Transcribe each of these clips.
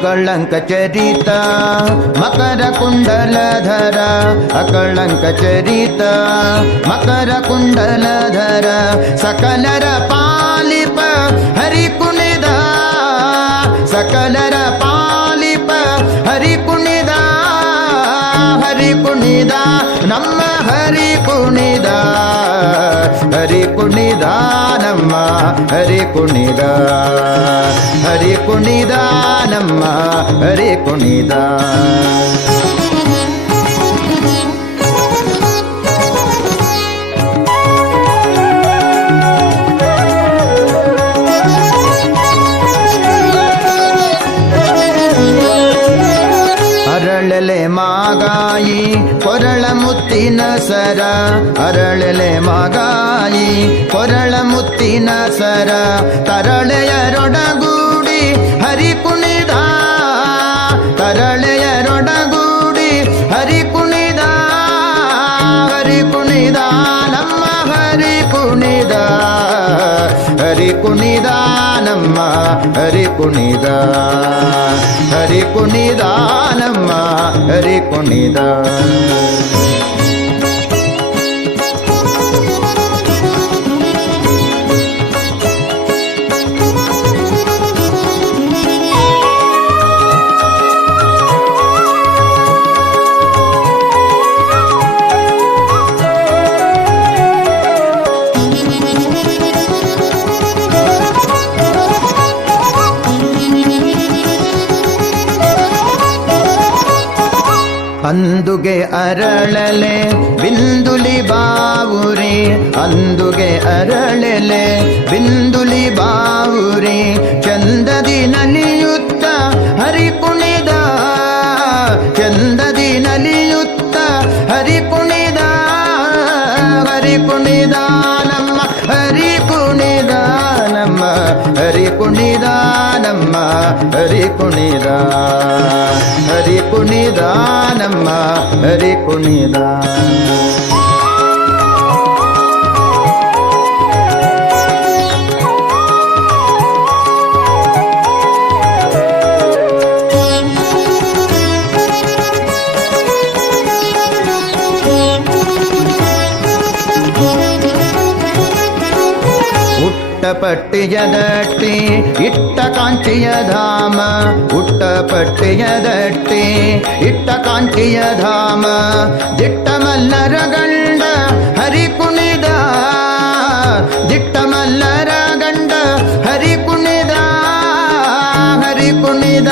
అకళంక చరిత మకర కుండలధర అకళంక చరిత మకర కుండలధర సకలర పాలిప హరి కునిద సకలర పాలిప హరి కునిద హరి కునిద నమ్మ హరి పుణిదా హరి పుణిదానమ్మ హరి పుణిదా హరి పుణిదానమ్మ హరి పుణిదా ಅರಳಲೆ ಮಾಗಾಯಿ ಕೊರಳ ಮುತ್ತಿನ ಸರ. ಅರಳಲೆ ಮಾಗಾಯಿ ಕೊರಳ ಮುತ್ತಿನ ಸರ. ತರಳೆಯರೊಡಗೂಡಿ ಹರಿ హరి పునిదా హరి పునిదానమ్మ హరి పునిదా ಅಂದುಗೆ ಅರಳಲೆ, ಬಿಂದುಲಿ ಬಾವುರಿ, ಅಂದುಗೆ ಅರಳಲೆ, ಬಿಂದುಲಿ ಬಾವುರಿ, ಚಂದದಿ ನಲಿಯುತ್ತ ಹರಿಪುಣಿದ ಚಂದದಿ ನಲಿಯುತ್ತ ಹರಿಪುಣಿದ ಹರಿಪುಣಿದ ನಮ್ಮ ಹರಿಪುಣಿದ ನಮ್ಮ ಹರಿಪುಣಿದ ನಮ್ಮ ಹರಿಪುಣಿದ హరి పుణ్యదానమ్మ హరి పుణ్యదానమ్మ ಹರಿ ಕುಣಿದ ಉಟ್ಟಪಟ್ಟಿಯ ದಟ್ಟಿ ಇಟ್ಟ ಕಾಂಚಿಯ ಧಾಮ ಉಟ್ಟಪಟ್ಟಿಯ ದಟ್ಟಿ ಇಟ್ಟ ಕಾಂಚಿಯ ಧಾಮ ದಿಟ್ಟ ಮಲ್ಲರ ಗಂಡ ಹರಿ ಕುಣಿದ ದಿಟ್ಟ ಮಲ್ಲರ ಗಂಡ ಹರಿ ಕುಣಿದ ಹರಿ ಕುಣಿದ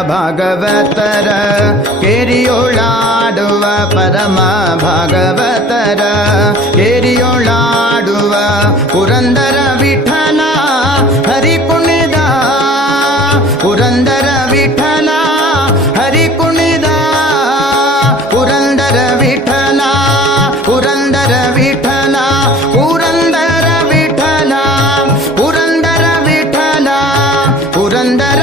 ಭಾಗವತರ ಕೇರಿಯೋಳಾಡುವ ಪರಮ ಭಾಗವತರ ಕೇರಿಯೋಳಾಡುವ ಪುರಂದರ ವಿಠಲ ಹರಿ ಕುಣಿದ ಪುರಂದರ ವಿಠಲ ಹರಿ ಕುಣಿದ ಪುರಂದರ ವಿಠಲ ಪುರಂದರ ವಿಠಲ ಪುರಂದರ ವಿಠಲ ಪುರಂದರ ವಿಠಲ ಪುರಂದರ